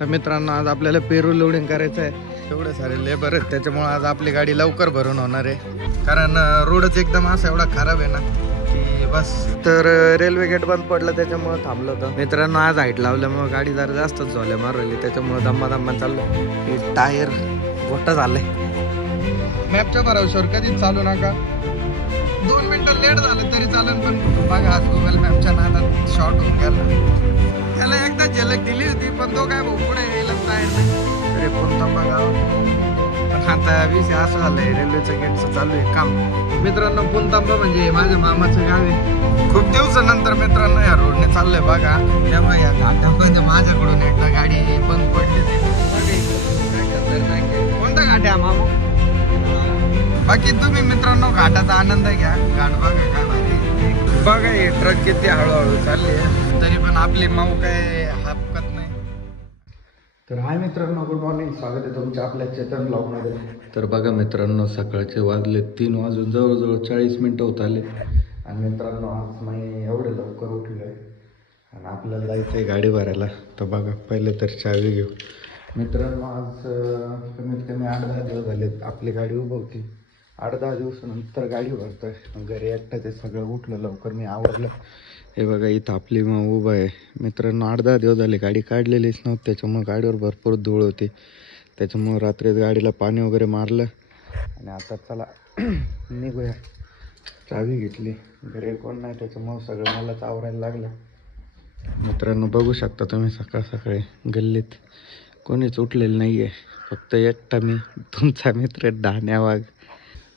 तर मित्रांनो आज आपल्याला पेरू लोडिंग करायचं आहे. एवढे सारे लेबर आहेत त्याच्यामुळे आज आपली गाडी लवकर भरून होणार आहे. कारण रोडच एकदम असा एवढा खराब आहे ना की बस. तर रेल्वे गेट बंद पडलं त्याच्यामुळे थांबलं होतं. मित्रांनो आज हाईट लावल्यामुळे गाडी जरा जास्तच झोल्या मारली त्याच्यामुळे दम्मा चाललं. टायर मोठं झालंय. मॅपच्या भरावशावर कधीच चालू नका. 2 मिनिटं लेट झालं तरी चालेल पण बघा आज गुगल मॅपच्या नादात शॉर्ट होऊन गेला. त्याला एकदा झलक दिली होती पण तो काय भाऊ पुढे यायला तयार नाही. अरे पुणतांबा गाव पण आता विषय असं झालंय रेल्वेचं गेटचं चालू आहे काम. मित्रांनो पुणतांबा म्हणजे माझ्या मामाचं गाव आहे. खूप दिवसानंतर मित्रांनो या रोडने चाललंय बघा. तेव्हा या घाटामध्ये माझ्याकडून एकदा गाडी बंद पडली होती. कोणता घाट आहे मामा? बाकी तुम्ही मित्रांनो घाटाचा आनंद घ्या. घाट बघा काय भारी बघा. हे ट्रक किती हळूहळू चालली आहे तरी पण आपली माऊ काय हापकत नाही. तर हाय मित्रांनो, गुड मॉर्निंग. स्वागत आहे तुमच्या आपल्या चेतन ब्लॉगमध्ये. तर बघा मित्रांनो सकाळचे वाजले 3 वाजून जवळजवळ 40 मिनिटं होत आले. आणि मित्रांनो आज मी एवढे लवकर उठलो आहे आणि आपल्याला जायचं आहे गाडी भरायला. तर बघा पहिले तर चावी घेऊ. मित्रांनो आज कमीत कमी 8-10 दिवस झाले आपली गाडी उभं होती. 8-10 दिवसानंतर गाडी भरतोय. घरी एकटं ते सगळं उठलं लवकर मी आवडलं. हे बघा इथं आपली मग उभं आहे. मित्रांनो 8-10 दिवस झाले गाडी काढलेलीच नव्हती त्याच्यामुळे गाडीवर भरपूर धूळ होती. त्याच्यामुळं रात्रीच गाडीला पाणी वगैरे मारलं आणि आता चला निघूया. चावी घेतली. घरी कोण नाही त्याच्यामुळं सगळं मलाच आवरायला लागलं. मित्रांनो बघू शकता तुम्ही सकाळ सकाळी गल्लीत कोणीच उठलेलं नाही आहे. फक्त एकटा मी तुमचा मित्र ढाण्या वाघ.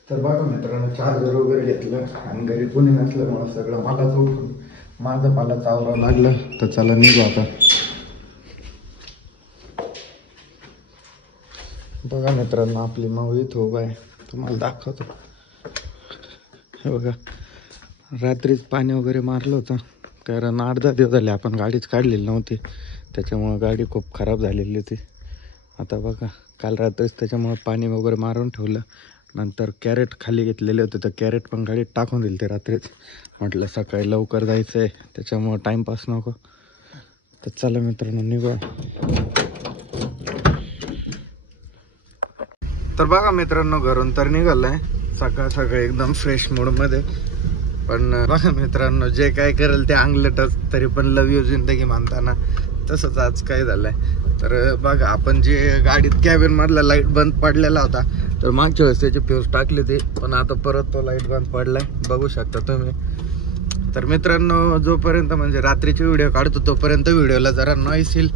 तर बघा मित्रांनो चार्जर वगैरे घेतलं आणि घरी कोणी नसल्यामुळं सगळं मलाच उठून मलाच आवरावं लागलं. तर चला निघू आता. बघा मित्रांनो आपली माऊ इथं उभा आहे. तुम्हाला दाखवतो. हे बघा रात्रीच पाणी वगैरे मारलं होतं कारण 8-10 दिवस झाले आपण गाडीच काढलेली नव्हती त्याच्यामुळं गाडी खूप खराब झालेली होती. आता बघा काल रात्रीच त्याच्यामुळं पाणी वगैरे मारून ठेवलं. नंतर कॅरेट खाली घेतलेले होते तर कॅरेट पण गाडीत टाकून दिले ते रात्रीच. म्हटलं सकाळी लवकर जायचं आहे त्याच्यामुळं टाईमपास नको. तर चला मित्रांनो निघू. तर बघा मित्रांनो घरून तर निघालं आहे सकाळ सकाळी एकदम फ्रेश मूडमध्ये. पण बघा मित्रांनो जे काय करेल ते अंगलटच. तरी पण लव यू जिंदगी मानताना तसंच आज काय झालंय. तर बघा आपण जे गाडीत कॅबिन मधला लाईट बंद पडलेला होता तर मागच्या वेळेस त्याचे फ्यूज टाकले ते पण आता परत तो लाईट बंद पडलाय बघू शकता तुम्ही. तर मित्रांनो जोपर्यंत म्हणजे रात्रीचे व्हिडिओ काढतो तोपर्यंत व्हिडिओला जरा नॉईस येईल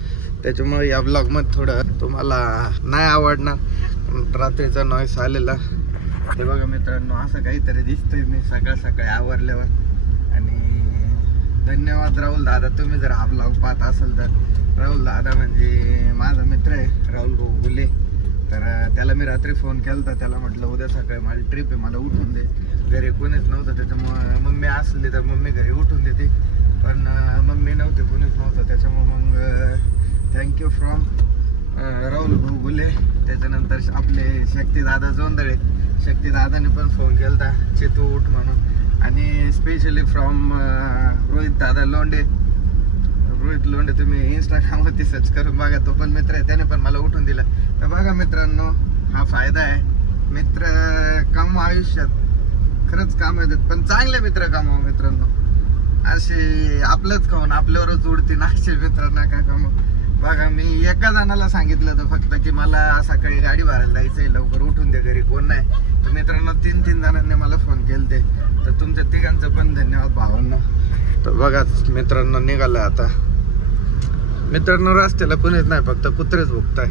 त्याच्यामुळे या ब्लॉगमध्ये थोडं तुम्हाला नाही आवडणार रात्रीचा नॉईस आलेला. ते बघा मित्रांनो असं काहीतरी दिसतंय मी सकाळ सकाळी आवरल्यावर. आणि धन्यवाद राहुल दादा तुम्ही जर हा ब्लॉग पाहत असाल तर. राहुल दादा म्हणजे माझा मित्र आहे राहुल गुले. तर त्याला मी रात्री फोन केला होता. त्याला म्हटलं उद्या सकाळी माझी ट्रिप आहे मला उठून दे. घरी कोणीच नव्हतं त्याच्यामुळं मम्मी असली तर मम्मी घरी उठून देते पण मम्मी नव्हते कोणीच नव्हतं त्याच्यामुळं मग थँक्यू फ्रॉम राहुल गुले. त्याच्यानंतर आपले शक्तिदादा जोंधळे. शक्तिदादाने पण फोन केला होता चेतू उठ म्हणून. आणि स्पेशली फ्रॉम रोहित दादा लोंढे. रोहित लोंढे तुम्ही इंस्टाग्रामवरती सर्च करून बघा तो पण मित्र आहे त्याने पण मला उठून दिला. तर बघा मित्रांनो हा फायदा आहे. मित्र कमवा आयुष्यात खरंच काम येतात पण चांगले मित्र कमवा मित्रांनो. असे आपलंच खाऊन आपल्यावरच उडतील असे मित्र नका कमवा. बघा मी एका जणाला सांगितलं होतं फक्त की मला सकाळी गाडी भरायला जायचंय लवकर उठून दे घरी कोण नाही. तर मित्रांनो 3 जणांनी मला फोन केले ते. तर तुमच्या तिघांचं पण धन्यवाद भावांना. तर बघा मित्रांनो निघालं आता. मित्रांनो रस्त्याला कोणीच नाही फक्त कुत्रेच भुकताय.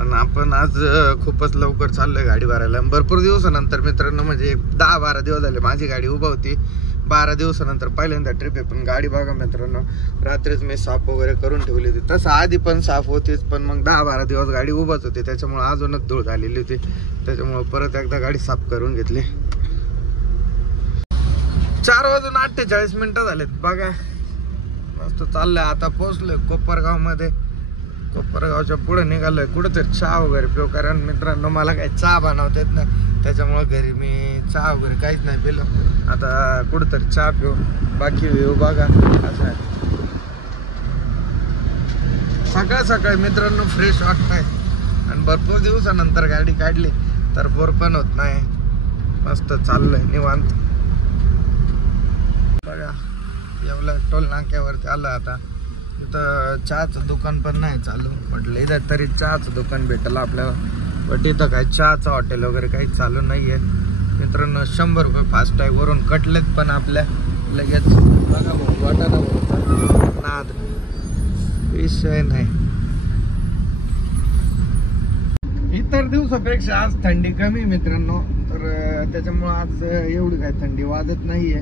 आणि आपण आज खूपच लवकर चाललोय गाडी भरायला. भरपूर दिवसानंतर मित्रांनो म्हणजे 10-12 दिवस झाले माझी गाडी उभा होती. 12 दिवसानंतर पहिल्यांदा ट्रिप आहे. पण गाडी बघा मित्रांनो रात्रीच मी साफ वगैरे करून ठेवली होती. तसं आधी पण साफ होतीच पण मग 10-12 दिवस गाडी उभाच होती त्याच्यामुळे अजूनच धूळ झालेली होती त्याच्यामुळे परत एकदा गाडी साफ करून घेतली. 4:48 झालेत बघा. मस्त चाललंय. आता पोहोचलोय कोपरगाव मध्ये. कोपरगावच्या पुढे निघालोय कुठेतरी चहा वगैरे पिऊ. कारण मित्रांनो मला काही चहा बनवता येत नाही त्याच्यामुळे घरी मी चहा वगैरे काहीच नाही पिलो. आता कुठेतरी चहा पिऊ. बाकी व्ह्यू बघा असा आहे. सकाळ सकाळी मित्रांनो फ्रेश वाटतंय आणि भरपूर दिवसानंतर गाडी काढली तर बोर पण होत नाही. मस्त चाललंय निवांत. बघा येवला टोल नाक्यावरती आलं. आता इथं चहाचं दुकान पण नाही चालू. म्हटलं इथं तरी चहाचं दुकान भेटलं आपल्याला, बट इथं काय चहाचं हॉटेल वगैरे काही चालू नाहीये मित्रांनो. 100 रुपये फास्टॅग वरून कटलेत पण आपल्या लगेच. बघा भाऊ वाटाणा भाऊ नाद विषय नाही. इतर दिवसापेक्षा आज थंडी कमी मित्रांनो, तर त्याच्यामुळं आज एवढी काय थंडी वाजत नाहीये.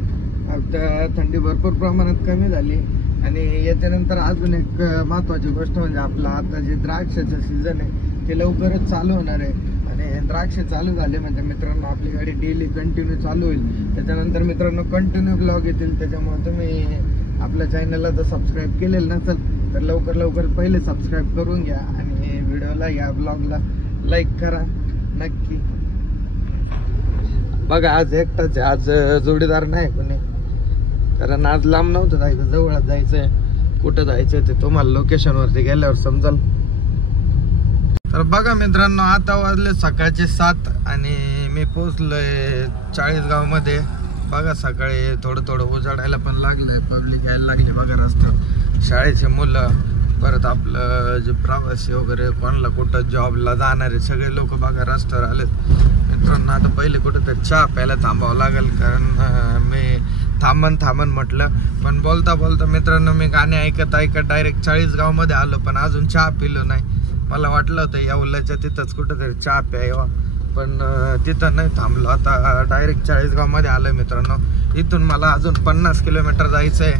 आता थंडी भरपूर प्रमाणात कमी झाली. आणि याच्यानंतर अजून एक महत्वाची गोष्ट म्हणजे आपला आता जे द्राक्षाचं सीझन आहे ते लवकरच चालू होणार आहे. आणि द्राक्ष चालू झाले म्हणजे मित्रांनो आपली गाडी डेली कंटिन्यू चालू होईल. त्याच्यानंतर मित्रांनो कंटिन्यू ब्लॉग येतील. त्याच्यामुळे तुम्ही आपल्या चॅनलला जर सबस्क्राईब केलेलं नसेल तर लवकर पहिले सबस्क्राईब करून घ्या आणि व्हिडिओला या ब्लॉगला लाईक करा नक्की. बघा आज एकटाच, आज जोडीदार नाही कोणी, कारण आज लांब नव्हतं जायचं, जवळच जायचंय. कुठं जायचंय ते तुम्हाला लोकेशन वरती गेल्यावर समजाल. तर बघा मित्रांनो आता वाजले सकाळचे 7 आणि मी पोहोचलोय 40गाव मध्ये. बघा सकाळी थोडं उजाडायला पण लागलंय, पब्लिक यायला लागली बघा रस्त्यावर. शाळेचे मुलं, परत आपलं जे प्रवासी वगैरे, कोणाला कुठं जॉबला जाणारे सगळे लोक बघा रस्त्यावर आलेत मित्रांनो. आता पहिले कुठं तर चहा प्यायला थांबावं लागेल, कारण मी थांबन म्हटलं, पण बोलता मित्रांनो मी गाणे ऐकत डायरेक्ट 40गाव मध्ये आलो, पण अजून चहा पिलो नाही. मला वाटलं होतं येवल्याच्या तिथंच कुठं तरी चहा प्यायवा, पण तिथं नाही थांबलो. आता डायरेक्ट 40गाव मध्ये आलोय मित्रांनो. इथून मला अजून 50 किलोमीटर जायचंय.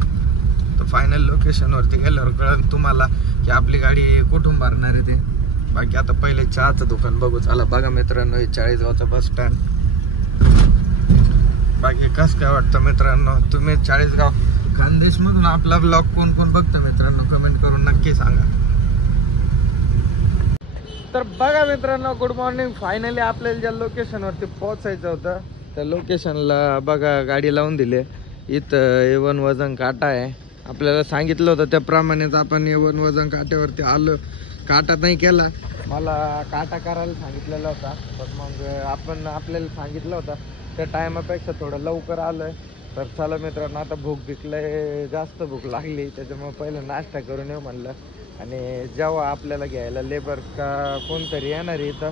तर फायनल लोकेशन वरती गेल्यावर कळलं तुम्हाला की आपली गाडी कुठून भरणार आहे ते. बाकी आता पहिले चहाचं दुकान बघू चला. बघा मित्रांनो हे 40गावचं बस स्टँड. बाकी कसं काय वाटतं मित्रांनो, तुम्ही 40गाव खानदेश मधून आपला ब्लॉग कोण बघतं मित्रांनो कमेंट करून नक्की सांगा. तर बघा मित्रांनो गुड मॉर्निंग. फायनली आपल्याला ज्या लोकेशन वरती पोहोचायचं होतं त्या लोकेशनला बघा गाडी लावून दिली. इथं A1 वजन काटा आहे. आपल्याला सांगितलं होतं त्याप्रमाणेच आपण A1 वजन काट्यावरती आलो. काटा नाही केला, मला काटा करायला सांगितलेला होता, पण मग आपल्याला सांगितलं होतं त्या टायमापेक्षा थोडं लवकर आलोय. तर चला मित्रांनो आता भूक विकलंय, जास्त भूक लागली, त्याच्यामुळे पहिलं नाश्ता करून येऊ म्हणलं. आणि जेव्हा आपल्याला घ्यायला लेबर का कोणतरी येणार इथं,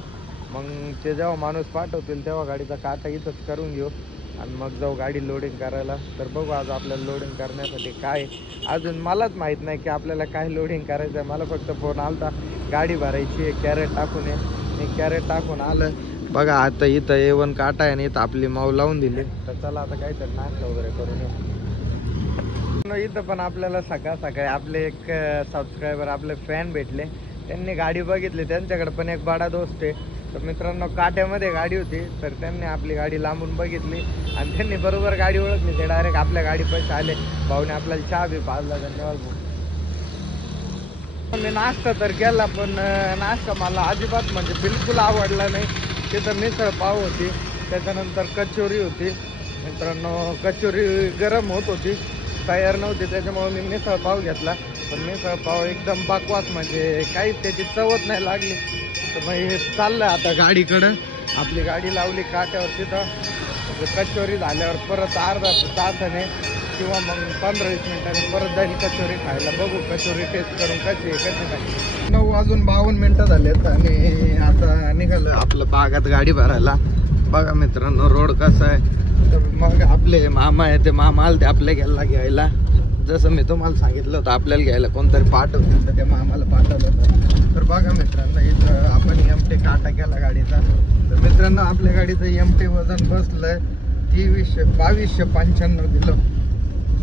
मग ते जेव्हा माणूस पाठवतील तेव्हा गाडीचा काटा इथंच करून घेऊ आणि मग जाऊ गाडी लोडिंग करायला. तर बघू आज आपल्याला लोडिंग करण्यासाठी काय, अजून मलाच माहीत नाही की आपल्याला काय लोडिंग करायचं आहे. मला फक्त फोन आलता गाडी भरायची आहे, कॅरेट टाकून ये. मी कॅरेट टाकून आलं. बघा आता इथं A1 काटा आहे आणि इथं आपली माऊ लावून दिली. तर चला आता काहीतरी नाश्ता वगैरे करून येऊ. इथं पण आपल्याला सकाळी आपले एक सबस्क्रायबर, आपले फॅन भेटले. त्यांनी गाडी बघितली, त्यांच्याकडे पण एक बडा दोस्त आहे. तर मित्रांनो काट्यामध्ये गाडी होती, तर त्यांनी आपली गाडी लांबून बघितली आणि त्यांनी बरोबर गाडी ओळखली. ते डायरेक्ट आपल्या गाडीपाशी आले. भाऊने आपल्याला चहा बी पाजला. धन्यवाद भाऊ. मी नाश्ता तर केला, पण नाश्ता मला अजिबात म्हणजे बिलकुल आवडला नाही. तिथं मिसळ पाव होती, त्याच्यानंतर कचोरी होती मित्रांनो. कचोरी गरम होत होती, तयार नव्हती, त्याच्यामुळे मी मिसळ पाव घेतला. पण मिसळ पाव एकदम बकवास, म्हणजे काहीच त्याची चवच नाही लागली. तर मग हे चाललं आता गाडीकडं. आपली गाडी लावली काट्यावर. तिथं कचोरी झाल्यावर परत अर्धा तासाने किंवा मग 15-20 मिनिटांनी परत जाईल कचोरी खायला. बघू कचोरी टेस्ट करून कशी काय. 9 वाजून 52 मिनिटं झालेत आणि आता निघालं आपलं बागात गाडी भरायला. बघा मित्रांनो रोड कसा आहे. तर मग आपले मामा आहे, ते मामा आले ते आपल्या घ्यायला. जसं मी तुम्हाला सांगितलं होतं आपल्याला घ्यायला कोणतरी पाठवलं, तर त्या मामाला पाठवलं होतं. तर बघा मित्रांनो इथं आपण MT काटा केला गाडीचा. तर मित्रांनो आपल्या गाडीचं MT वजन बसलंय 2295 किलो.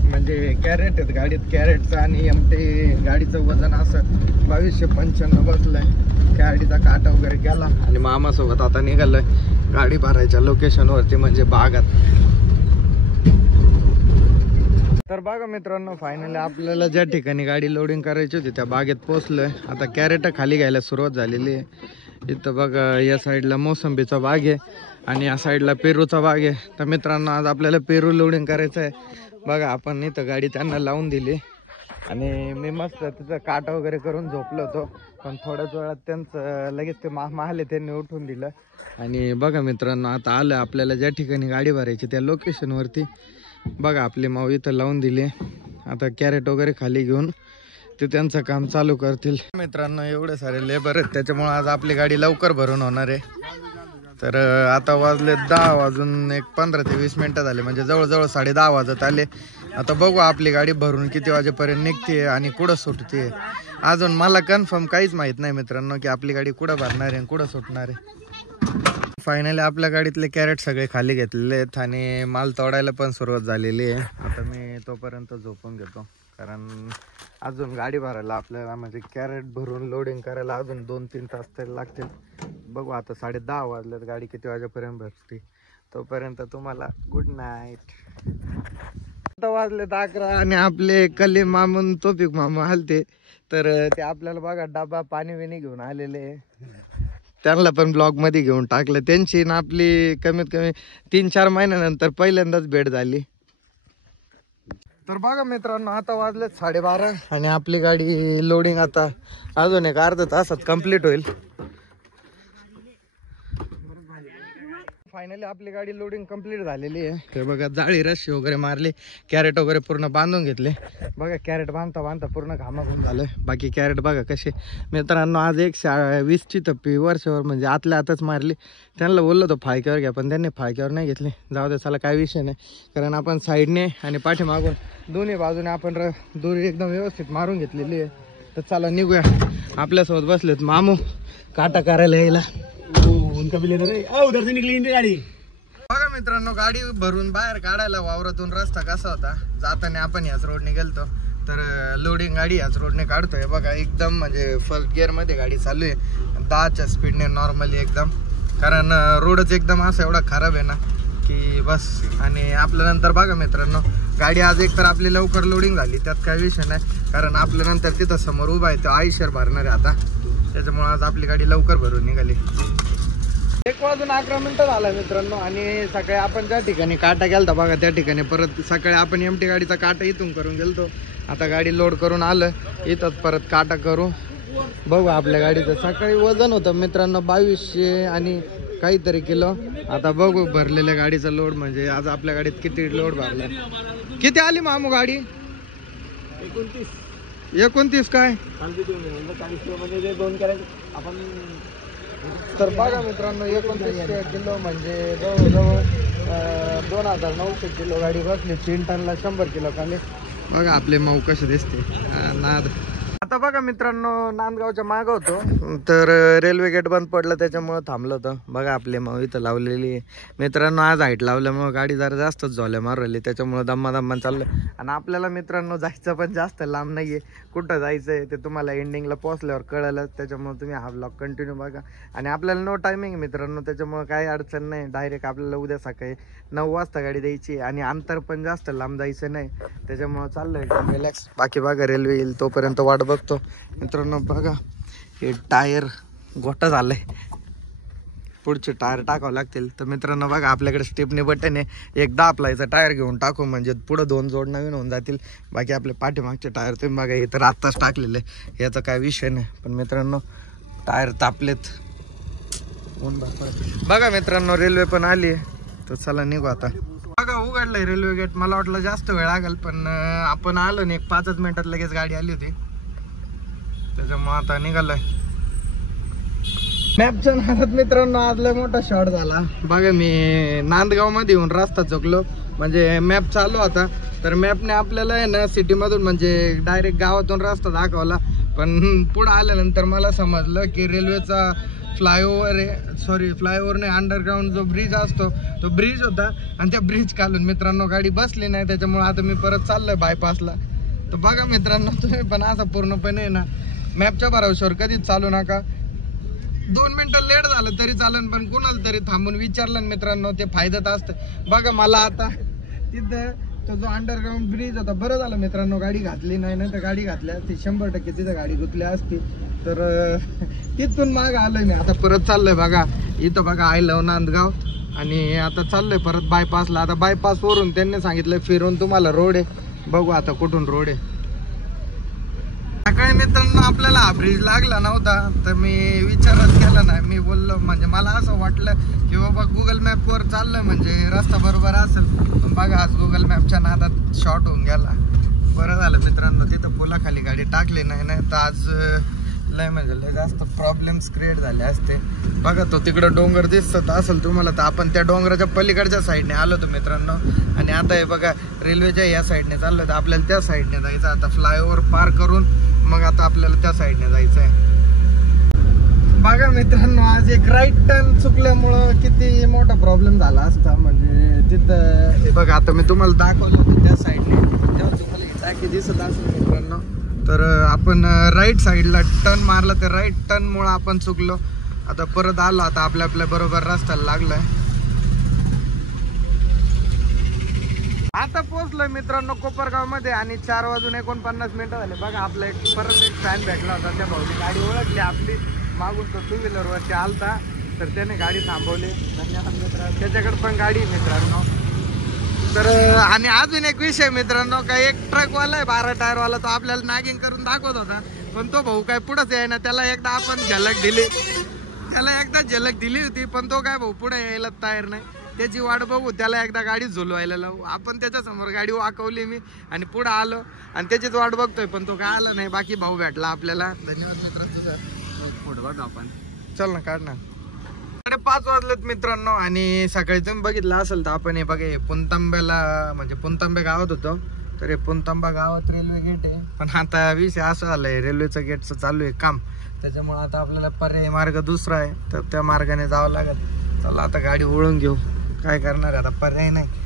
म्हणजे कॅरेट आहेत गाडीत, कॅरेटचं आणि MT गाडीचं वजन असं 2295 बसलंय. गाडीचा काटा वगैरे केला आणि मामासोबत आता निघालोय गाडी भरायच्या लोकेशन वरती, म्हणजे बागात. तर बघा मित्रांनो फायनली आपल्याला ज्या ठिकाणी गाडी लोडिंग करायची होती त्या बागेत पोहोचलोय. आता कॅरेट खाली घ्यायला सुरुवात झालेली आहे. इथं बघा या साईडला मोसंबीचा बाग आहे आणि या साईडला पेरूचा बाग आहे. तर मित्रांनो आज आपल्याला पेरू लोडिंग करायचं आहे. बघा आपण इथं गाडी त्यांना लावून दिली. आणि मी मस्त तिथं काट वगैरे करून झोपलो होतो, पण थोड्याच वेळात त्यांचं लगेच ते महाले त्यांनी उठून दिलं. आणि बघा मित्रांनो, आता आलं आपल्याला ज्या ठिकाणी गाडी भरायची त्या लोकेशनवरती. बघा आपली माऊ इथं लावून दिली. आता कॅरेट वगैरे खाली घेऊन ते त्यांचं काम चालू करतील. मित्रांनो एवढे सारे लेबर आहेत, त्याच्यामुळे आज आपली गाडी लवकर भरून होणार आहे. तर आता वाजले 10 वाजून एक 15 ते 20 मिनटं झाले, म्हणजे जवळजवळ 10:30 वाजत आले. आता बघू आपली गाडी भरून किती वाजेपर्यंत निघते आणि कुठं सुटते. अजून मला कन्फर्म काहीच माहीत नाही मित्रांनो की आपली गाडी कुठं भरणार आहे आणि कुठं सुटणार आहे. फायनली आपल्या गाडीतले कॅरेट सगळे खाली घेतलेले आहेत आणि माल तोडायला पण सुरुवात झालेली आहे. आता मी तोपर्यंत झोपून घेतो, कारण अजून गाडी भरायला आपल्याला म्हणजे कॅरेट भरून लोडिंग करायला अजून 2-3 तास तरी लागतील. बघू आता 10:30 वाजल्यात, गाडी किती वाजेपर्यंत भरते. तोपर्यंत तुम्हाला गुड नाईट. आता वाजले 11 आणि आपले कले मामून तोफिक मामू आलते, तर ते आपल्याला बघा डबा पाणी बिणी घेऊन आलेले. त्यांना पण ब्लॉग मध्ये घेऊन टाकलं. त्यांची ना आपली कमीत कमी 3-4 महिन्यानंतर पहिल्यांदाच भेट झाली. तर बघा मित्रांनो, आता वाजले 12:30 आणि आपली गाडी लोडिंग आता अजून एक अर्धा तासात कंप्लीट होईल. फायनली आपली गाडी लोडिंग कंप्लीट झालेली आहे. हे बघा जाळी रस्सी वगैरे मारली, कॅरेट वगैरे पूर्ण बांधून घेतले. बघा कॅरेट बांधता बांधता पूर्ण घामाघूम झालं. बाकी कॅरेट बघा कसे. मित्रांनो आज 120ची टप्पी वर्षावर म्हणजे आतल्या आतच मारली. त्यांना बोललो तो फायक्यावर घ्या, पण त्यांनी फायक्यावर नाही घेतली. जाऊ दे चला, काय विषय नाही, कारण आपण साईडने आणि पाठीमागून दोन्ही बाजूने आपण दोरी एकदम व्यवस्थित मारून घेतलेली आहे. तर चला निघूया. आपल्यासोबत बसलेत मामू काटा करायला यायला. गाडी बघा मित्रांनो, गाडी भरून बाहेर काढायला वावरातून रस्ता कसा होता. जाताना आपण याच रोडने गेलतो, तर लोडिंग गाडी याच रोडने काढतोय. बघा एकदम म्हणजे फर्स्ट गिअर मध्ये गाडी चालू आहे, 10च्या स्पीडने नॉर्मली एकदम, कारण रोडच एकदम असा एवढा खराब आहे ना की बस. आणि आपल्या नंतर बघा मित्रांनो, गाडी आज एक तर आपली लवकर लोडिंग झाली, त्यात काही विषय नाही, कारण आपल्या नंतर तिथं समोर उभा आहे तो आयुष्यर भरणार आहे आता. त्याच्यामुळे आज आपली गाडी लवकर भरून निघाली. 1:11 झाला मित्रांनो. आणि सकाळी आपण ज्या ठिकाणी काटा गेलता बघा, त्या ठिकाणी परत सकाळी आपण एमटी गाडीचा काटा इथून करून गेलतो. आता गाडी लोड करून आलं, इथंच परत काटा करू. बघू आपल्या गाडीचं सकाळी वजन होतं मित्रांनो 2200 आणि काहीतरी किलो. आता बघू भरलेल्या गाडीचा लोड, म्हणजे आज आपल्या गाडीत किती लोड भरला. किती आली मामू गाडी? 29 काय? तर बघा मित्रांनो 29 किलो म्हणजे जवळजवळ 2900 किलो गाडी बसली. 3 टनला 100 किलो खाली. बघा आपले माऊ कसे दिसते नाद. आता बघा मित्रांनो, नांदगावच्या मागं होतो, तर रेल्वे गेट बंद पडलं, त्याच्यामुळं थांबलं होतं. बघा आपले माऊ इथं लावलेली आहे. मित्रांनो आज हाईट लावल्यामुळं गाडी जरा जास्तच झोल्या मारली, त्याच्यामुळं दम्मा चाललं. आणि आपल्याला मित्रांनो जायचं पण जास्त लांब नाहीये. कुठं जायचं आहे ते तुम्हाला एंडिंगला पोहोचल्यावर कळलं, त्याच्यामुळे तुम्ही हा ब्लॉग कंटिन्यू बघा. आणि आपल्याला नो टायमिंग मित्रांनो, त्याच्यामुळे काही अडचण नाही. डायरेक्ट आपल्याला उद्या सकाळी 9 वाजता गाडी द्यायची आणि अंतर पण जास्त लांब जायचं नाही, त्याच्यामुळं चाललंय रिलॅक्स. बाकी बघा रेल्वे येईल तोपर्यंत वाट बघतो मित्रांनो. बघा हे टायर गोटा झालंय, पुढचे टायर टाकावं लागतील. तर मित्रांनो बघा आपल्याकडे स्टेपनी बटन आहे, एकदा आपलायचं टायर घेऊन टाकू म्हणजे पुढं 2 जोड नवीन होऊन जातील. बाकी आपले पाठीमागचे टायर तुम्ही बघा हे तर आत्ताच टाकलेले, याचा काय विषय नाही. पण मित्रांनो टायर तापलेत. बघा मित्रांनो रेल्वे पण आली, तर चला निघू आता. बघा उघडलंय रेल्वे गेट. मला वाटलं जास्त वेळ लागेल, पण आपण आलो नाही, 5च मिनिटात लगेच गाडी आली होती, त्याच्यामुळे आता निघालोय. मॅपच्या नादात मित्रांनो आज लय मोठा शॉट झाला. बघा मी नांदगाव मध्ये येऊन रस्ता चुकलो, म्हणजे मॅप चालू होता, तर मॅपने आपल्याला आहे ना सिटी मधून म्हणजे डायरेक्ट गावातून रस्ता दाखवला. पण पुढे आल्यानंतर मला समजलं की रेल्वेचा फ्लायओव्हर आहे, सॉरी फ्लायओव्हर नाही, अंडरग्राऊंड जो ब्रिज असतो तो ब्रिज होता. आणि त्या ब्रिज खालून मित्रांनो गाडी बसली नाही, त्याच्यामुळे आता मी परत चाललोय बायपासला. तर बघा मित्रांनो तुम्ही पण असं पूर्णपणे ना मॅपच्या भरोश्यावर कधीच चालू नका. 2 मिनिटं लेट झालं तरी चालेल, पण कुणाला तरी थांबून विचारलं मित्रांनो ते फायद्यात असतं. बघा मला आता तिथं तो जो अंडरग्राऊंड ब्रिज होता, बरं झालं मित्रांनो गाडी घातली नाही, तर गाडी घातल्या ती 100% तिथं गाडी गुतली असती. तर तिथून माग आलोय मी, आता परत चाललोय. बघा इथं बघा आय लव्ह नांदगाव, आणि आता चाललोय परत बायपासला. आता बायपास वरून त्यांनी सांगितलं फिरून तुम्हाला रोड आहे, बघू आता कुठून रोड आहे. सकाळी मित्रांनो आपल्याला हा ब्रिज लागला नव्हता, तर मी विचारच केला नाही. मी बोललो म्हणजे मला असं वाटलं की बाबा गुगल मॅपवर चाललं म्हणजे रस्ता बरोबर असेल, पण बघा आज गुगल मॅपच्या नादात शॉर्ट होऊन गेला. बरं झालं मित्रांनो तिथं पुलाखाली गाडी टाकली नाही, तर आज लय म्हणजे लय जास्त प्रॉब्लेम्स क्रिएट झाले असते. बघा तो तिकडं डोंगर दिसत असेल तुम्हाला, तर आपण त्या डोंगराच्या पलीकडच्या साईडने आलो होतो मित्रांनो. आणि आता हे बघा रेल्वेच्या या साईडने चाललो तर आपल्याला त्या साईडने जायचं. आता फ्लायओव्हर पार करून मग आता आपल्याला त्या साईडने जायचं आहे. बघा मित्रांनो आज एक राईट टर्न चुकल्यामुळं किती मोठा प्रॉब्लेम झाला असता. म्हणजे तिथं हे बघा आता मी तुम्हाला दाखवलं होतं त्या साईडने, तेव्हा तुम्हाला चाकी दिसत असेल मित्रांनो. तर आपण राईट साईडला टर्न मारला, तर राईट टर्नमुळं आपण चुकलो. आता परत आलो, आता आपल्या बरोबर रस्त्याला लागलाय. आता पोहोचलोय मित्रांनो कोपरगाव मध्ये आणि 4:49 झाले. बघा आपला परत एक फॅन भेटला होता, त्या भाऊची गाडी ओळखली आपली, मागून तो 2 व्हीलरवरती आलता, तर त्याने गाडी थांबवली. धन्यवाद मित्र, त्याच्याकडे पण गाडी मित्रांनो. तर आणि अजून एक विषय मित्रांनो, काय एक ट्रकवाला आहे 12 टायरवाला, तो आपल्याला नागिंग करून दाखवत होता, पण तो भाऊ काय पुढंच यायना. त्याला एकदा आपण झलक दिली होती, पण तो काय भाऊ पुढे यायला तयार नाही. त्याची वाट बघू, त्याला एकदा गाडी झुलवायला लावू. आपण त्याच्या समोर गाडी वाकवली मी आणि पुढे आलो आणि त्याचीच वाट बघतोय, पण तो काय आला नाही. बाकी भाऊ भेटला आपल्याला. धन्यवाद मित्र तुझा. पुढे बघ आपण, चल ना काढ ना. 5:30 वाजलेत मित्रांनो आणि सकाळी तुम्ही बघितलं असेल तर आपण हे बघा पुणतांब्याला म्हणजे पुणतांबे गावात होतो. तर हे पुणतांबा गावात रेल्वे गेट आहे, पण आता विषय असं झालाय रेल्वेचं गेटचं चालू आहे काम, त्याच्यामुळे आता आपल्याला पर्यायी मार्ग दुसरा आहे, तर त्या मार्गाने जावं लागेल. चला आता गाडी वळून घेऊ, काय करणार आता, पर्याय नाही.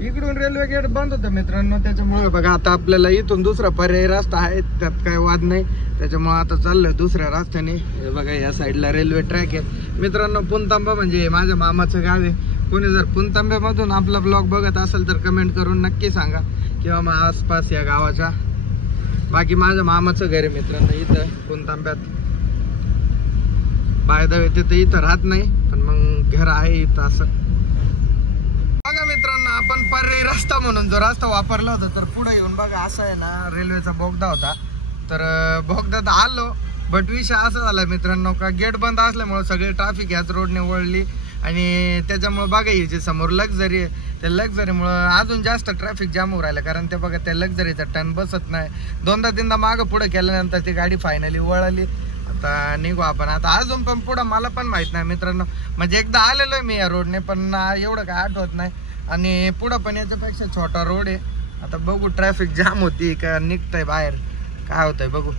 इकडून रेल्वे गेट बंद होतं मित्रांनो, त्याच्यामुळे बघा आता आपल्याला इथून दुसरा पर्यायी रस्ता आहे, त्यात काय वाद नाही. त्याच्यामुळे आता चाललोय दुसऱ्या रस्त्याने. बघा या साईडला रेल्वे ट्रॅक आहे मित्रांनो. पुणतांबा म्हणजे माझ्या मामाचं गाव आहे. कोणी जर पुणतांब्यामधून आपला ब्लॉग बघत असेल तर कमेंट करून नक्की सांगा, किंवा मग आसपास या गावाच्या. बाकी माझ्या मामाचं घर आहे मित्रांनो इथं पुणतांब्यात. बाय द वे तिथं इथं राहत नाही, पण मग घर आहे इथं असं. बघा मित्रांनो आपण पर्यायी रस्ता म्हणून जो रस्ता वापरला होता, तर पुढे येऊन बघा असं आहे ना रेल्वेचा बोगदा होता. तर बोगदात आलो, बट विषय असा झाला मित्रांनो का गेट बंद असल्यामुळे सगळे ट्रॅफिक ह्याच रोडने वळली आणि त्याच्यामुळे बघा हे जे समोर लक्झरी आहे त्या लक्झरीमुळं अजून जास्त ट्रॅफिक जाम होऊ राहिलं. कारण ते बघा त्या लक्झरीचा टर्न बसत नाही. 2दा-3दा मागं पुढे केल्यानंतर ती गाडी फायनली वळाली. आता निघू आपण. आता अजून पण पुढं मला पण माहित नाही मित्रांनो, म्हणजे एकदा आलेलो आहे मी या रोडने, पण एवढं काय आठवत नाही. आणि पुढं पण याच्यापेक्षा छोटा रोड आहे. आता बघू ट्रॅफिक जाम होती का निघतंय बाहेर, काय होतंय बघू.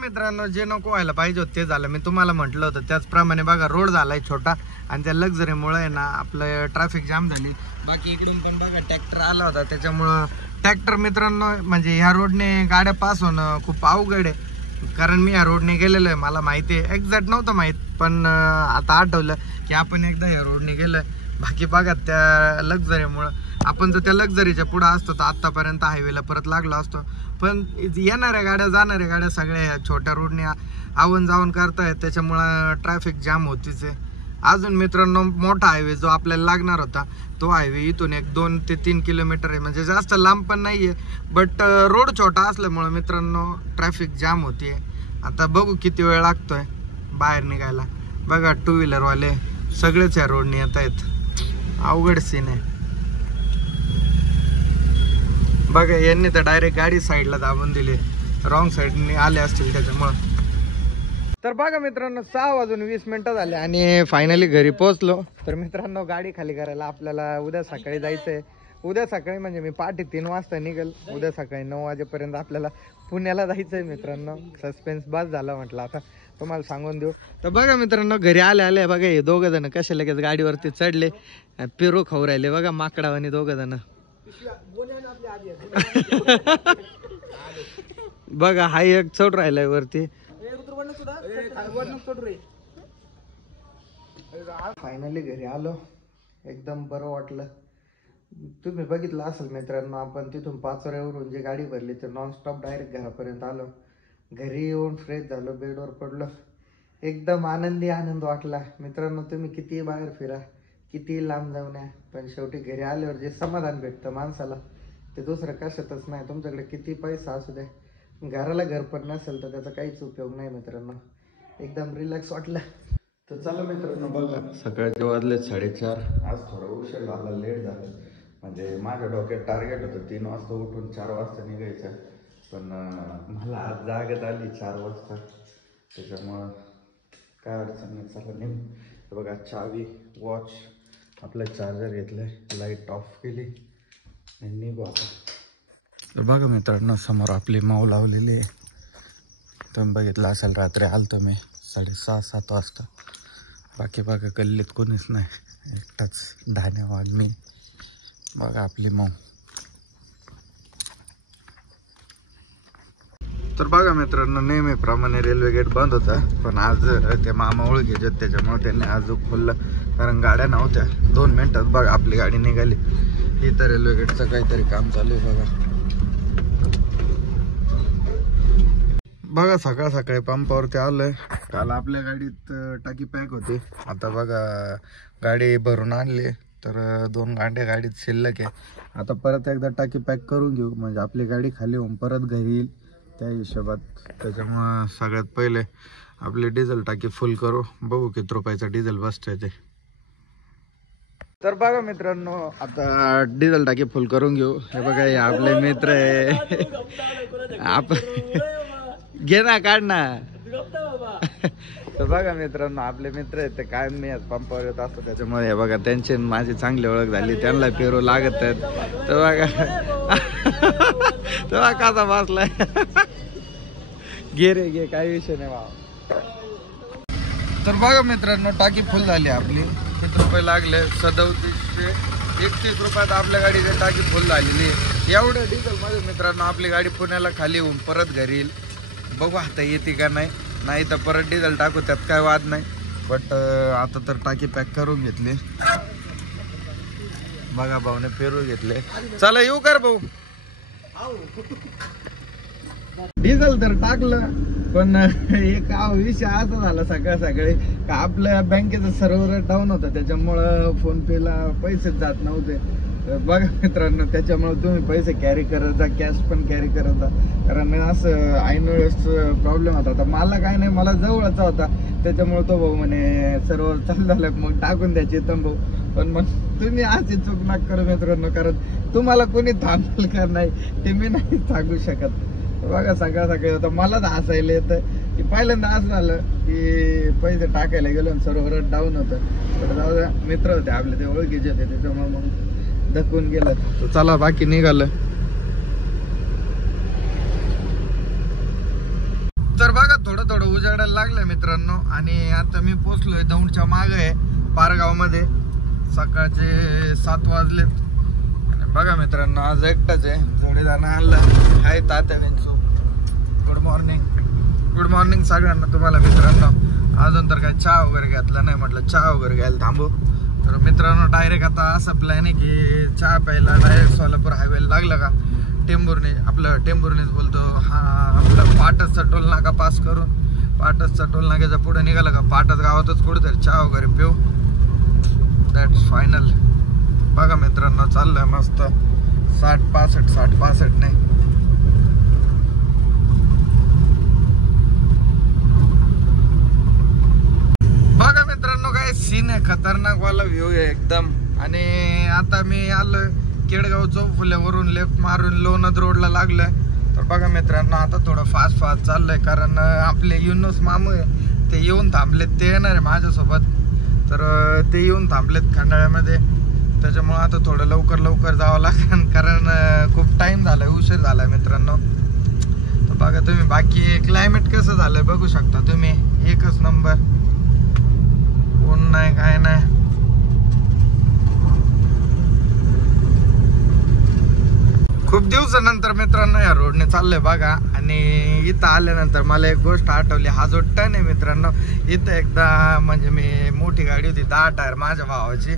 मित्रांनो जे नको व्हायला पाहिजे होतं ते झालं. मी तुम्हाला म्हटलं होतं त्याचप्रमाणे बघा रोड झालाय छोटा आणि त्या लक्झरीमुळे आहे ना आपलं ट्रॅफिक जाम झाली. बाकी इकडून पण बघा ट्रॅक्टर आला होता, त्याच्यामुळं ट्रॅक्टर मित्रांनो म्हणजे ह्या रोडने गाड्या पास होणं खूप अवघड आहे. कारण मी ह्या रोडने गेलेलो आहे, मला माहिती आहे. एक्झॅक्ट नव्हतं माहीत, पण आता आठवलं की आपण एकदा ह्या रोडने गेलोय. बाकी बघा त्या लक्झरीमुळं आपण जर त्या लक्झरीच्या पुढं असतो तर आत्तापर्यंत हायवेला परत लागलो असतो. पण येणाऱ्या गाड्या जाणाऱ्या गाड्या सगळ्या ह्या छोट्या रोडने आवून जाऊन करतायत, त्याच्यामुळं ट्रॅफिक जाम होतीच आहे. अजून मित्रांनो मोठा हायवे जो आपल्याला लागणार होता तो हायवे इथून एक 2 ते 3 किलोमीटर आहे, म्हणजे जास्त लांब पण नाही आहे. बट रोड छोटा असल्यामुळं मित्रांनो ट्रॅफिक जाम होते. आता बघू किती वेळ लागतोय बाहेर निघायला. बघा 2 व्हीलरवाले सगळेच ह्या रोडने येत आहेत, अवघड सीन आहे. बघा यांनी तर डायरेक्ट गाडी साईडला दाबून दिली, रॉंग साईडने आले असतील त्याच्यामुळं. तर बघा मित्रांनो 6:20 झाले आणि फायनली घरी पोहोचलो. तर मित्रांनो गाडी खाली करायला आपल्याला उद्या सकाळी जायचंय. उद्या सकाळी म्हणजे मी पहाटे 3 वाजता निघेल. उद्या सकाळी 9 वाजेपर्यंत आपल्याला पुण्याला जायचंय मित्रांनो. सस्पेन्स बस झाला म्हटलं आता तुम्हाला सांगून देऊ. तर बघा मित्रांनो घरी आले बघा हे 2 जण कसे लगेच गाडीवरती चढले, पेरू खाऊ राहिले बघा माकडावानी 2 जण. बघा हा एक चढ राहिलाय वरती. फायनली घरी आलो, एकदम बरं वाटलं. तुम्ही बघितलं असेल मित्रांनो आपण तिथून पाचोऱ्यावरून जी गाडी भरली तर नॉनस्टॉप डायरेक्ट घरापर्यंत आलो. घरी येऊन फ्रेश झालो, बेडवर पडलो, एकदम आनंद वाटला. मित्रांनो तुम्ही कितीही बाहेर फिरा, कितीही लांब जाऊ नये, पण शेवटी घरी आल्यावर जे समाधान भेटतं माणसाला ते दुसरं कशातच नाही. तुमच्याकडे किती पैसा असू दे, घराला घर पण नसेल तर त्याचा काहीच उपयोग नाही मित्रांनो. एकदम रिलॅक्स वाटलं. तर चला मित्रांनो, बघा सकाळचे वाजले 4:30. आज थोडा उशीर झाला, लेट झालं. म्हणजे माझ्या डोक्यात टार्गेट होतं 3 वाजता उठून 4 वाजता निघायचं, पण मला आज जागत आली 4 वाजता, त्याच्यामुळं काय अडचण नाही. चला निघू. बघा चावी, वॉच, आपलं चार्जर घेतलं, लाईट ऑफ केली आणि निघू आता. तर बघा मित्रांनो, समोर आपली माऊ लावलेली आहे. तुम्ही बघितलं असेल, रात्री आलतो मी 6:30-7 वाजता. बाकी बघा गल्लीत कोणीच नाही, एकटाच धान्या वाघ मी. बघा आपली माऊ. तर बघा मित्रांनो, नेहमीप्रमाणे रेल्वे गेट बंद होता, पण आज ते मामा ओळखीचे त्याच्यामुळे त्यांनी आज खोललं, कारण गाड्या नव्हत्या. 2 मिनिटात बघा आपली गाडी निघाली. इथं रेल्वे गेटचं काहीतरी काम चालू आहे बघा. बघा सकाळ सकाळी पंपावरती आलोय. काल आपल्या गाडीत टाकी पॅक होती, आता बघा गाडी भरून आणली, तर 2 गाड्या गाडीत शिल्लक आहे. आता परत एकदा टाकी पॅक करून घेऊ, म्हणजे आपली गाडी खाली होऊन परत घरी येईल त्या हिशोबात. त्याच्यामुळं सगळ्यात पहिले आपली डिझेल टाकी फुल करू, बघू किती रुपयाचं डिझेल बसतंय ते. तर बघा मित्रांनो, आता डिझेल टाकी फुल करून घेऊ. हे बघा हे आपले मित्र आहे, आप घे ना, काढ ना. तर बघा मित्रांनो, आपले मित्र आहेत ते कायम मी पंपावर येत असतो, त्याच्यामुळे हे बघा त्यांची माझी चांगली ओळख झाली, त्यांना पेरू लागत आहेत. तर बघा तेव्हा कसा बसलाय. घे रे घे, काही विषय नाही बाबा. तर बघा मित्रांनो, टाकी फुल झाली आपली. किती रुपये लागले? 3731 रुपयात आपल्या गाडीची टाकी फुल झालेली आहे. एवढ्या डिझेल मध्ये मित्रांनो आपली गाडी पुण्याला खाली होऊन परत घरी येईल. बघू आता येते का नाही तर परत डिझेल टाकू, त्यात काय वाद नाही. बट आता तर टाकी पॅक करून घेतली. बघा भाऊने पेरू घेतले. चला येऊ कर भाऊ. डिझेल तर टाकलं, पण एक विषय असा झाला सकाळ सकाळी का आपल्या बँकेचं सर्व्हर डाऊन होतं, त्याच्यामुळं फोन पेला पैसेच जात नव्हते. बघा मित्रांनो, त्याच्यामुळे तुम्ही पैसे कॅरी करत जा, कॅश पण कॅरी करत जा, कारण असं ऐन वेळेस प्रॉब्लेम होता. आता मला काय नाही, मला जवळचा होता, त्याच्यामुळे तो भाऊ म्हणे सर्व्हर चालू झालं मग टाकून द्यायचे तर भाऊ. पण मग तुम्ही अशी चूक नका करू मित्रांनो, कारण तुम्हाला कोणी थांबेल का नाही ते मी नाही सांगू शकत. बघा सकाळ सकाळी आता मलाच हसायला येतं की पहिल्यांदा असं झालं की पैसे टाकायला गेलो आणि सर्व्हर डाऊन होतं. तर जाऊ द्या, मित्र होते आपले, ते ओळखीचे होते, त्याच्यामुळे मग धकून गेलं. तर चला बाकी निघालं. तर बघा थोडं उजाडायला लागलंय मित्रांनो, आणि आता मी पोचलोय दौंडच्या मागे आहे, पारगाव मध्ये. सकाळचे 7 वाजलेत. बघा मित्रांनो, आज एकटाच आहे. थोडे जण आणलं. हाय तात्या वेंचू, गुड मॉर्निंग. गुड मॉर्निंग सगळ्यांना. तुम्हाला मित्रांनो अजून तर काय चहा वगैरे घेतला नाही, म्हटलं चहा वगैरे घ्यायला थांबू. तर मित्रांनो डायरेक्ट आता असा प्लॅन आहे की चहा प्यायला डायरेक्ट सोलापूर हायवेला लागलं का टेंभुर्णी, आपलं टेंभुर्णीच बोलतो हा, आपलं पाटसचा टोल नाका पास करून पाटसचा टोल नाक्याच्या पुढे निघालं का पाटस गावातच कुठेतरी चहा वगैरे पिऊ. That's final. बघा मित्रांनो चाललंय मस्त 60-65 नाही. बघा मित्रांनो काय सीन आहे, खतरनाक वाला व्ह्यू आहे एकदम. आणि आता मी आलोय केडगाव चौफुल्यावरून लेफ्ट मारून लोणंद रोडला लागलोय. तर बघा मित्रांनो आता थोडं फास्ट चाललंय, कारण आपले युनुस मामू आहे ते येऊन थांबलेत, ते येणार आहे माझ्यासोबत. तर ते येऊन थांबलेत खंडाळ्यामध्ये, त्याच्यामुळे आता थोडं लवकर जावं लागेल, कारण खूप टाइम झालाय, उशीर झालाय मित्रांनो. तर बघा तुम्ही बाकी क्लायमेट कसं झालंय बघू शकता तुम्ही, एकच नंबर, ऊन नाही काय नाही. खूप दिवसानंतर मित्रांनो या रोडने चाललंय बघा. आणि इथं आल्यानंतर मला एक गोष्ट आठवली. हा जो टर्न आहे मित्रांनो, इथं एकदा म्हणजे मी मोठी गाडी होती 10 टायर माझ्या भावाची,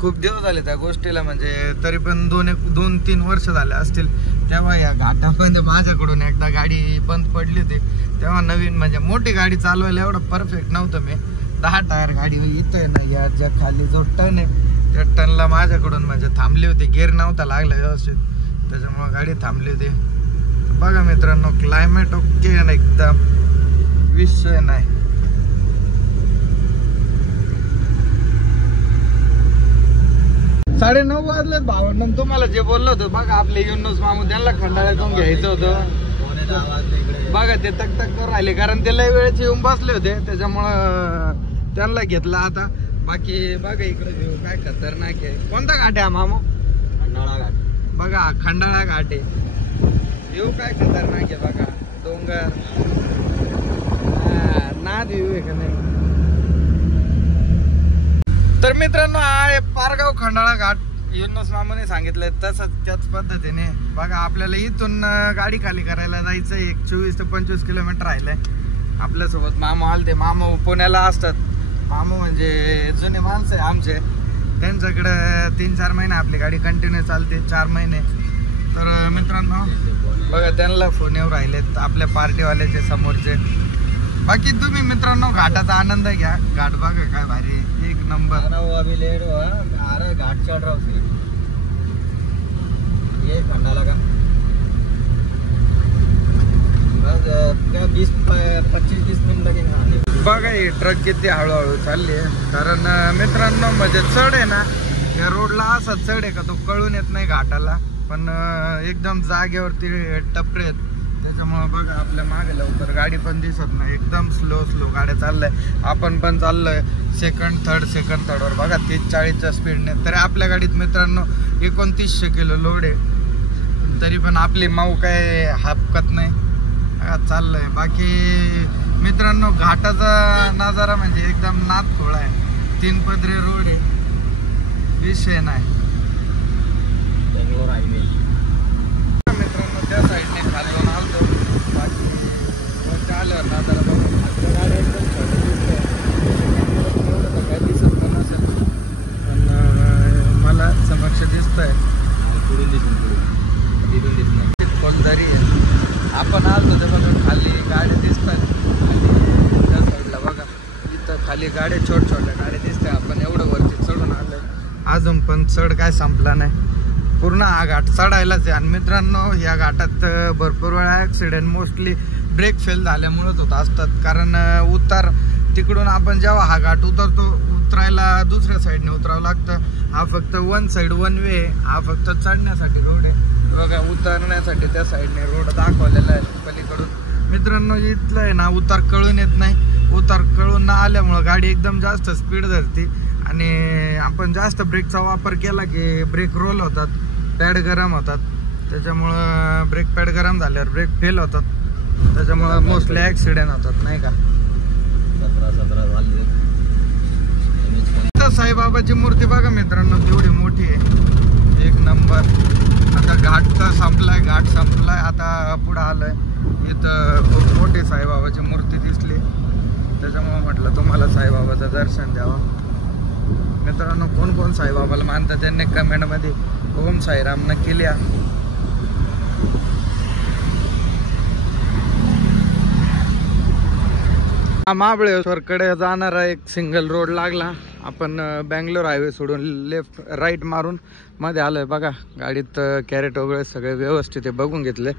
खूप दिवस झाले त्या गोष्टीला, म्हणजे तरी पण 2-3 वर्ष झाले असतील. तेव्हा या घाटामध्ये माझ्याकडून एकदा गाडी बंद पडली होती. तेव्हा नवीन म्हणजे मोठी गाडी चालवायला एवढं परफेक्ट नव्हतं मी. 10 टायर गाडी इथं आहे ना, या ज्या खाली जो टर्न आहे त्या टर्नला माझ्याकडून म्हणजे थांबली होती, गेअर नव्हता लागला व्यवस्थित. त्याच्यामुळे गाडी थांबली होती. बघा मित्रांनो, क्लायमेट ओके आहे ना, एकदम विषय नाही. साडे 9 वाजलेत भावंड. तुम्हाला जे बोललो होतो बघा, आपले युनुस मामू त्यांना खंडाळ्यातून घ्यायचं होतं. बघा ते तक तक करून राहिले, कारण ते लय वेळेचे येऊन बसले होते, त्याच्यामुळं त्यांना घेतला. आता बाकी बघा इकडे व्ह्यू काय खतरनाक आहे. कोणता घाट आहे हा मामू? खंडाळा घाट. बघा खंडाळा घाट आहे. व्ह्यू काय खतरनाक आहे बघा, डोंगर नाद व्ह्यू आहे का नाही. तर मित्रांनो, हा आहे पारगाव खंडाळा घाट. युनुस मामाने सांगितलंय तसंच त्याच पद्धतीने बघा, आपल्याला इथून गाडी खाली करायला जायचं. एक 24 ते 25 किलोमीटर राहिलंय. आपल्यासोबत मामा आलते. मामा पुण्याला असतात. मामा म्हणजे जुने माणसं आहे आमचे. त्यांच्याकडे 3-4 महिने आपली गाडी कंटिन्यू चालते, 4 महिने. तर मित्रांनो बघा, त्यांना फोन येऊ राहिलेत आपल्या पार्टीवाल्याचे समोरचे. बाकी तुम्ही मित्रांनो घाटाचा आनंद घ्या. घाट बघा काय भारी, एक नंबर. घाट चढ़ रहा हूँ ये खंडाला का बस 20-25 मिनिट लगेगा. बघा ही ट्रक किती हळूहळू चालली आहे. कारण मित्रांनो म्हणजे चढ आहे ना, या रोडला असा चढ आहे का तो कळून येत नाही घाटाला, पण एकदम जागेवरती टपरे आहेत. त्याच्यामुळे बघा आपल्या मागे लवकर गाडी पण दिसत नाही, एकदम स्लो स्लो गाड्या चाललंय. आपण पण चाललोय सेकंड थर्ड वर बघा 30-40च्या स्पीडने. तरी आपल्या गाडीत मित्रांनो 2900 किलो लोड आहे, तरी पण आपली माऊ काय हापकत नाही, चाललंय. बाकी मित्रांनो घाटाचा नजारा म्हणजे एकदम नादखोळा आहे. 3 पदरी रोड आहे, विषय नाही. बेंगलोर हायवे मित्रांनो त्या साईडने खालून आलतो. बाकी आल्यावर नजारा बघून गाडी एकदम छोटी दिसते. एवढं तर काय दिसत पण नसेल, पण मला समक्ष दिसतंय. पुढून कोणतरी आपण आलतो ते बघा, खाली गाड्या दिसतात. त्या साईडला बघा, इथं खाली गाड्या छोट्या गाड्या दिसतात. आपण एवढं वरती चढून आलोय, अजून पण चढ काय संपला नाही. पूर्ण हा घाट चढायलाच आहे. आणि मित्रांनो या घाटात भरपूर वेळा ॲक्सिडेंट मोस्टली ब्रेक फेल झाल्यामुळेच होत असतात. कारण उतार तिकडून आपण जेव्हा हा घाट उतरतो, उतरायला दुसऱ्या साईडने उतरावं लागतं. हा फक्त वन साईड वन वे आहे, हा फक्त चढण्यासाठी रोड आहे. बघा उतरण्यासाठी त्या साईडने रोड दाखवलेला आहे पलीकडून. मित्रांनो इथलं आहे ना उतार कळून येत नाही. उतार कळून न आल्यामुळं गाडी एकदम जास्त स्पीड धरते, आणि आपण जास्त ब्रेकचा वापर केला की ब्रेक रोल होतात, पॅड गरम होतात. त्याच्यामुळं ब्रेक पॅड गरम झाल्यावर ब्रेक फेल होतात, त्याच्यामुळं मोस्टली ॲक्सिडेंट होतात नाही का. 17 साईबाबाची मूर्ती बघा मित्रांनो केवढी मोठी आहे, एक नंबर. आता घाट तर संपलाय, घाट संपलाय, आता पुढं आलोय. इथं खूप मोठी साईबाबाची मूर्ती दिसली, त्याच्यामुळे म्हटलं तुम्हाला साईबाबाचं दर्शन द्यावं. मित्रांनो कोण कोण साईबाबाला मानतात त्यांनी कमेंटमध्ये ओम साईराम नक्की लिहा. महाबळेश्वरकडे जाणारा एक सिंगल रोड लागला. आपण बेंगलोर हायवे सोडून लेफ्ट राईट मारून मध्ये आलोय. बघा गाडीत कॅरेट वगैरे सगळे व्यवस्थित आहे, बघून घेतले.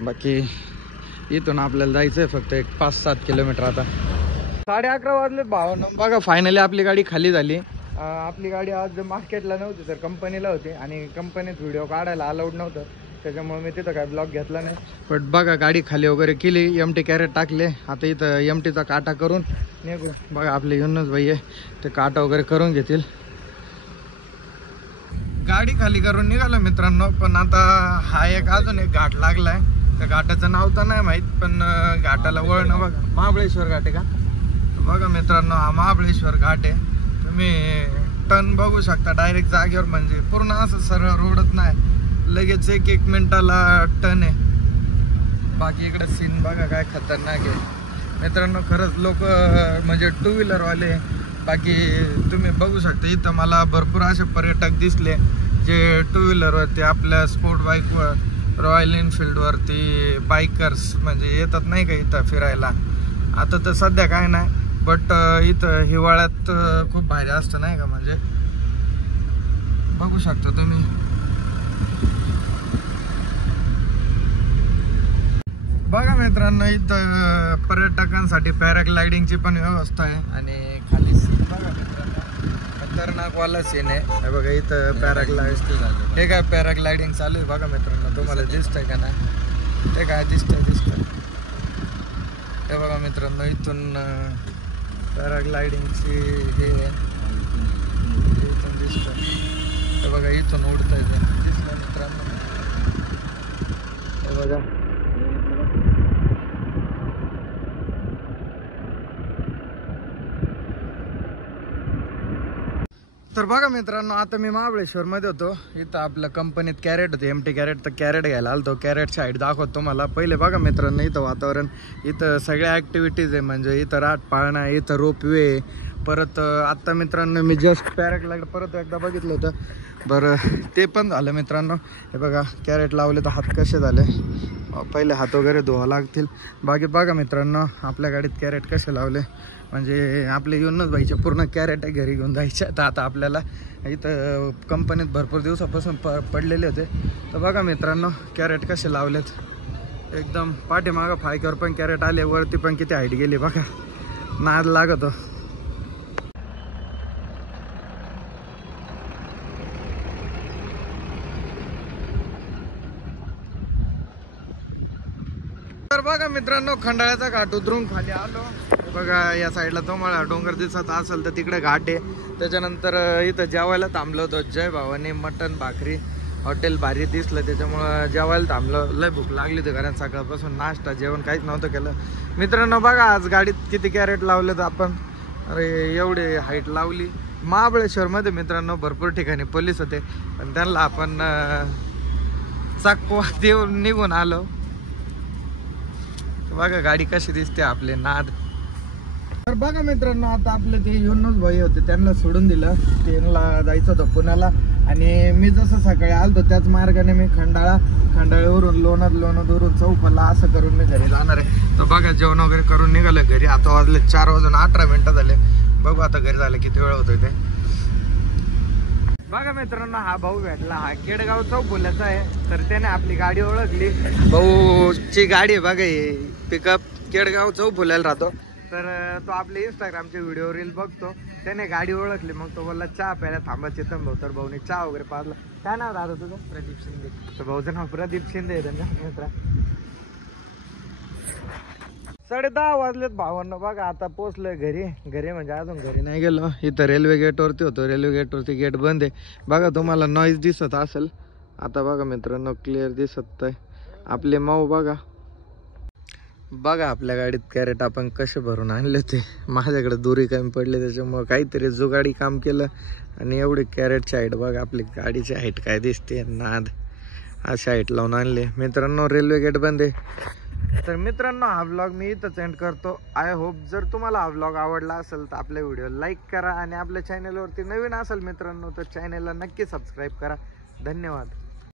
बाकी इथून आपल्याला जायचंय फक्त एक 5-7 किलोमीटर. आता 11:30 वाजले भावानं. बघा फायनली आपली गाडी खाली झाली. आपली गाडी आज मार्केटला नव्हती तर कंपनीला होती, आणि कंपनीत व्हिडिओ काढायला अलाउड नव्हतं, त्याच्यामुळे मी तिथं काय ब्लॉग घेतला नाही. पण बघा गाडी खाली वगैरे केली, एमटी कॅरेट टाकले. आता इथं एमटीचा काटा करून निघू. बघा आपले युनुस भाई आहे, ते काटा वगैरे करून घेतील. गाडी खाली करून निघालो मित्रांनो. पण आता हा एक अजून एक घाट लागलाय, त्या घाटाचं नाव तर नाही माहीत, पण घाटाला वळणं बघा. महाबळेश्वर घाट आहे का बघा मित्रांनो, हा महाबळेश्वर घाट आहे. तुम्ही टर्न बघू शकता डायरेक्ट जागेवर, म्हणजे पूर्ण असं सरळ रोडच नाही, लगेच 1 मिनिटाला टर्न आहे. बाकी इकडे सीन बघा काय खतरनाक आहे मित्रांनो. खरंच लोक म्हणजे 2 व्हीलरवाले, बाकी तुम्ही बघू शकता इथं मला भरपूर असे पर्यटक दिसले जे 2 व्हीलरवरती आपल्या स्पोर्ट बाईकवर, रॉयल एनफिल्डवरती बाईकर्स म्हणजे येतात नाही का इथं फिरायला. आता तर सध्या काय नाही, बट इथं हिवाळ्यात खूप भारी असतं नाही का. म्हणजे बघू शकता तुम्ही बघा मित्रांनो इथं पर्यटकांसाठी पॅराग्लायडिंगची पण व्यवस्था आहे आणि खाली सीन बघा मित्रांनो खतरनाक वाला सीन आहे. हे बघा इथं पॅराग्लायडिंग हे काय पॅराग्लायडिंग चालू आहे बघा मित्रांनो. तुम्हाला दिसतंय का नाही ते काय दिसतंय हे बघा मित्रांनो. इथून पॅराग्लायडिंगची हे इथून दिसतं हे बघा. इथून उडता येतं दिसलं मित्रांनो हे बघा. तर बघा मित्रांनो आता मी महाबळेश्वर मध्ये होतो. इथं आपल्या कंपनीत कॅरेट होते एमटी कॅरेट. तर कॅरेट घ्यायला आलतो. कॅरेटची हाईट दाखवतो तुम्हाला. पहिले बघा मित्रांनो इथं वातावरण इथं सगळ्या ॲक्टिव्हिटीज आहे. म्हणजे इथं राट पाळणं आहे, इथं रोपवे. परत आत्ता मित्रांनो मी जस्ट पॅराग्लाइड परत एकदा बघितलं होतं. बरं ते पण झालं मित्रांनो. हे बघा कॅरेट लावले तर हात कसे झाले. पहिले हात वगैरे धुवा लागतील. बाकी बघा मित्रांनो आपल्या गाडीत कॅरेट कसे लावले. म्हणजे आपले युनस भाईचे पूर्ण कॅरेट आहे घरी घेऊन जायचे. तर आता आपल्याला इथं कंपनीत भरपूर दिवसापासून पडलेले होते. तर बघा मित्रांनो कॅरेट कसे लावलेत एकदम. पाठीमागं फायक्यावर पण कॅरेट आले. वरती पण किती हाईट गेली बघा. नाद लागतो. तर बघा मित्रांनो खंडाळ्याचा घाट उतरून खाली आलो. बघा या साईडला तुम्हाला डोंगर दिसत असेल तर तिकडे घाट आहे. त्याच्यानंतर इथं जेवायला थांबलो होतो. जय भावानी मटन भाकरी हॉटेल भारी दिसलं त्याच्यामुळं जेवायला थांबलो. लय भूक लागली होती कारण सकाळपासून नाश्ता जेवण काहीच नव्हतं केलं. मित्रांनो बघा आज गाडीत किती कॅरेट लावलेत आपण. अरे एवढी हाईट लावली. महाबळेश्वरमध्ये मित्रांनो भरपूर ठिकाणी पोलीस होते पण त्यांना आपण चाकवा देऊन निघून आलो. बघा गाडी कशी दिसते आपले नाद. तर बघा मित्रांनो आता आपले ते युनस भाई होते त्यांना सोडून दिलं. त्यांना जायचं होतं पुण्याला आणि मी जसं सकाळी आलतो त्याच मार्गाने मी खंडाळ्यावरून लोणारवरून चौपाला असं करून मी घरी जाणार आहे. तर बघा जेवण वगैरे करून निघालं घरी. आता वाजले 4:18 झाले. बघू आता घरी झालं किती वेळ होतोय ते. बघा मित्रांनो हा भाऊ भेटला. हा केडगाव चौफुल्याचा आहे. तर त्याने आपली गाडी ओळखली. भाऊची गाडी आहे बघा ही पिकअप. केडगाव चौफुल्याला राहतो. तर तो आपले इंस्टाग्रामचे व्हिडिओ रील बघतो. त्याने गाडी ओळखली. मग तो बोलला चहा प्यायला थांबा चेतन भाऊ. तर भाऊने चहा वगैरे पाजला. काय नाव राहतं तुझं? प्रदीप शिंदे. तर भाऊचं नाव प्रदीप शिंदे आहे त्यांना मित्रा. 10:30 वाजलेत भावांना. बघा आता पोचलोय घरी म्हणजे अजून घरी नाही गेलो. इथं रेल्वे गेटवरती होतो. रेल्वे गेटवरती गेट बंद आहे. बघा तुम्हाला नॉईज दिसत असेल. आता बघा मित्रांनो क्लिअर दिसत आहे. आपले माऊ बघा आपल्या गाडीत कॅरेट आपण कसे भरून आणले होते. माझ्याकडे दोरी कमी पडली त्याच्यामुळे काहीतरी जुगाडी काम केलं आणि एवढी कॅरेटची हाईट बघा. आपली गाडीची हाईट काय दिसते नाद. अशी हाईट लावून आणले मित्रांनो. रेल्वे गेट बंद आहे. तर मित्रांनो हा व्लॉग मी इथंच एंड करतो. आय होप जर तुम्हाला हा व्लॉग आवडला असेल तर आपल्या व्हिडिओ लाईक करा आणि आपल्या चॅनलवरती नवीन असेल मित्रांनो तर चॅनलला नक्की सबस्क्राईब करा. धन्यवाद.